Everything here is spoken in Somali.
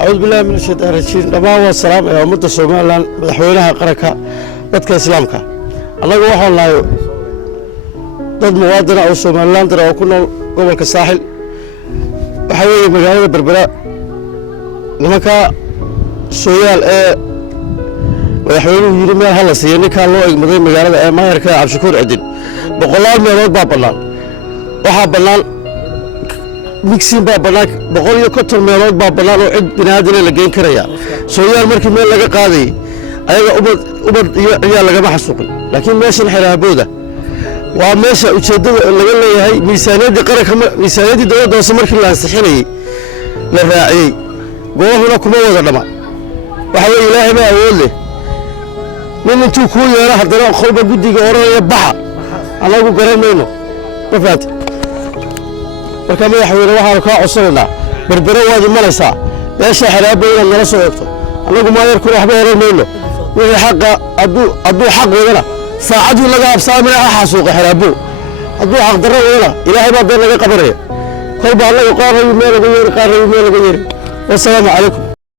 أعوذ بالله من الشيطان الرجيم دمان والسلام يا أمة الصوماليين مدحوينها قركة dadka islaamka anagu waxaan lahayo dad muwaadin ah oo Soomaaliland ah oo ku nool gobolka Saaxil waxa weeye magaalada Berbera nimanka sooyaal ee madaxweynuhu yiri meel hal siiyay ninka loo egmaday magaalada ee maayarka Cabshakuur Cidin boqolaal meelood baa banaan waxa banaan mixin baa banaan 150 meelood baa banaan oo cid binaadin la geyn karaya sooyaal markii meel laga qaaday ayaga ubad iyo laga maxsuuqin laakiin meeshan xiraabooda waa meesha ujeedada laga leeyahay miisaaniyada qaranka miisaaniyada dawladda oo markii la ansixinay la raaciyay go'aanka kuma wada dhama waxa weey ilaahay baa awood leh min intuu ku yeero hadana qolba gudiga oranaya baxa anagu garanayno bafaat marka madaxweyne waxaan ka codsanaa Berbera waad imanaysaa meesha xiraabooda nala soo eegto anagu ma yar ku waxba oranayno wixii xaqa adu xaq wadana saacadu laga absaamay xasuuq xiraabo adu xaq darro wadana ilaahay baa laga qabanaya kolba anagu qaarayo meel laga yeeri wassalaamu calaykum